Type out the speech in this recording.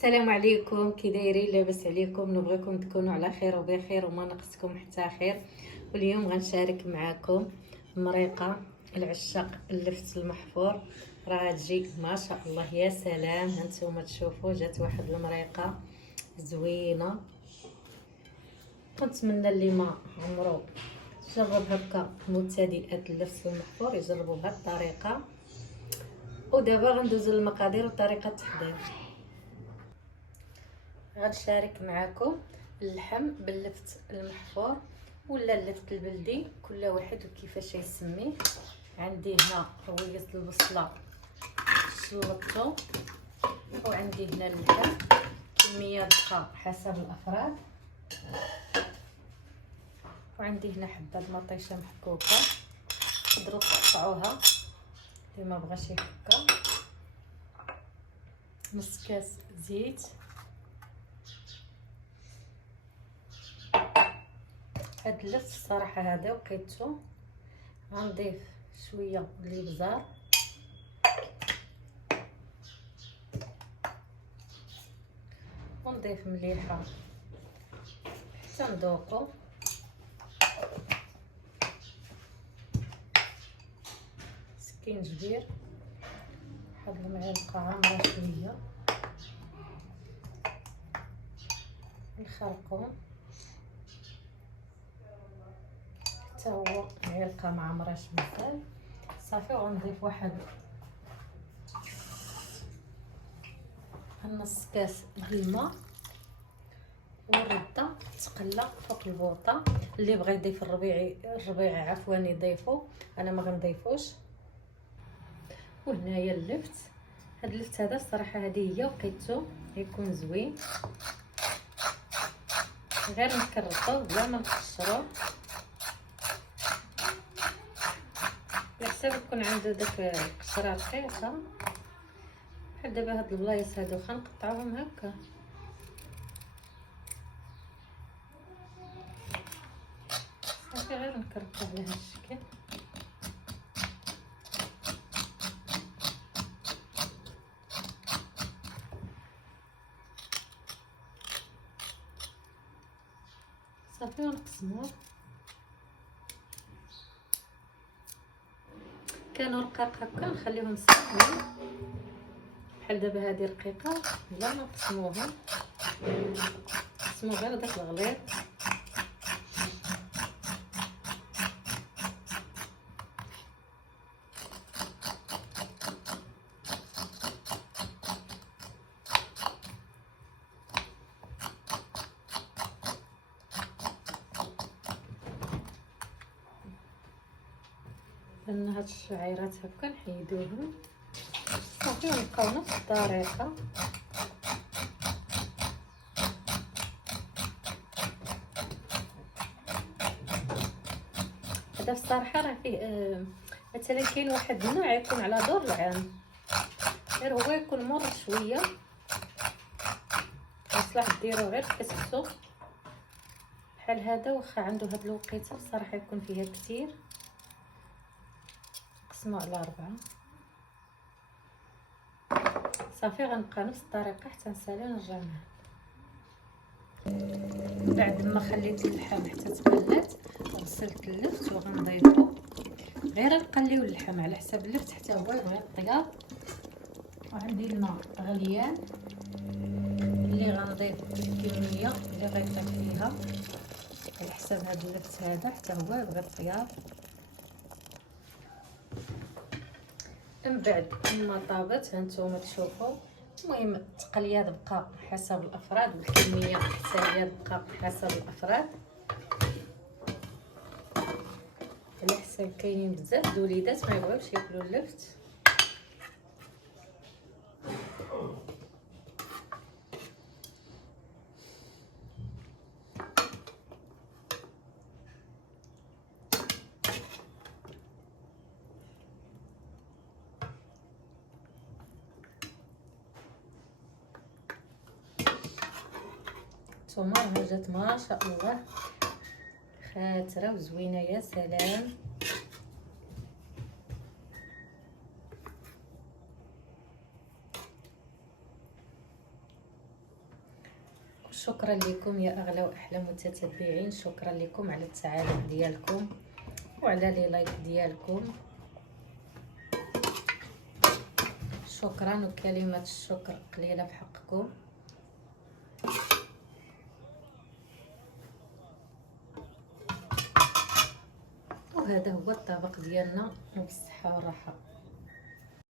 السلام عليكم، كي دايرين؟ لاباس عليكم؟ نبغيكم تكونوا على خير وبخير وما نقصكم حتى خير. واليوم غنشارك معكم مريقه العشاق اللفت المحفور. راه تجي ما شاء الله، يا سلام. هانتوما تشوفوا جات واحد المريقه زوينه. كنتمنى اللي ما عمرو جرب هكا مبتدئات اللفت المحفور يجربوا بهذه الطريقه. ودابا غندوزو للمقادير وطريقه التحضير. غنشارك معكم اللحم باللفت المحفور ولا اللفت البلدي، كل واحد وكيفاش يسميه. عندي هنا رويز البصله شلطو، وعندي هنا اللحم كميه دقه حسب الافراد، وعندي هنا حبه مطيشه محكوكه تقدروا تقطعوها اللي ما بغاش يحكا، نص كاس زيت. هاد اللفت الصراحه هذا وقيتو غنضيف شويه الابزار ونضيف مليحه حتى نذوقو. سكينجبير واحد المعلقه عامره شويه، الخرقوم حتى هو معلقه ما عمراش بزاف صافي. وغنضيف واحد نص كاس الماء والرده تقلى فوق البوطه. اللي بغى يضيف الربيع عفوا يضيفو، انا ما غنضيفوش. وهنايا اللفت، هاد اللفت هذا الصراحه هذه هي وقيتو يكون زوين، غير نكرطو بلا ما نقشرو على حساب يكون عنده داك القشره رقيقه. بحال دابا هاد البلايص هادو خنقطعوهم هكا صافي، غير نكرطو على هاد الشكل. صافي ونقسموه. كانوا رقاق هكا نخليهم ساخنين بحال دابا هذه رقيقه، بلا ما نقسموهم، نقسمو غير داك الغليظ. لان هاد الشعيرات هكا نحيدوهم صافي ونبقاو نفس الطريقه. هذا الصراحه راه فيه مثلا كاين واحد النوع يكون على دور العام، غير هو يكون مر شويه، مصلح ديرو غير تكسكسو بحال هذا. واخا عنده هاد الوقيته الصراحه يكون فيها كتير، نقسمو على 4 صافي. غنبقى نفس الطريقه حتى نسالي ونرجع معاه. بعد ما خليت اللحم حتى تبلات غسلت اللفت وغنضيفو، غير نقليو اللحم على حساب اللفت حتى هو يبغي يطياب. وعندي الماء غليان اللي غنضيف الكميه اللي غيطيب فيها على حساب هذا اللفت هذا حتى هو يبغي الطياب. من بعد ما طابت هانتوما تشوفوا، المهم التقليه تبقى حسب الافراد والكميه حتى هي تبقى حسب الافراد، على حساب كاينين بزاف د الوليدات ما يبغيوش ياكلوا اللفت. نتوما جات ما شاء الله خاتره وزوينه، يا سلام. شكرا لكم يا اغلى واحلى متتبعين، شكرا لكم على التعاليق ديالكم وعلى لي لايك ديالكم. شكرا، وكلمات الشكر قليله في حقكم. وهذا هو الطبق ديالنا، وبالصحه والراحه.